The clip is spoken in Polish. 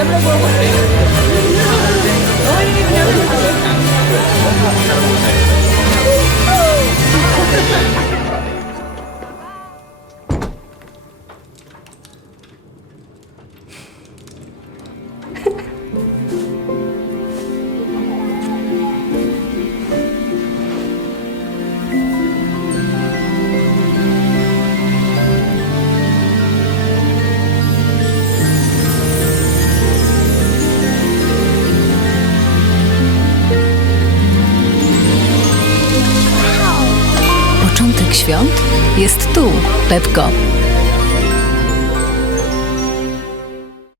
Everybody go. Świąt jest tu. Pepko.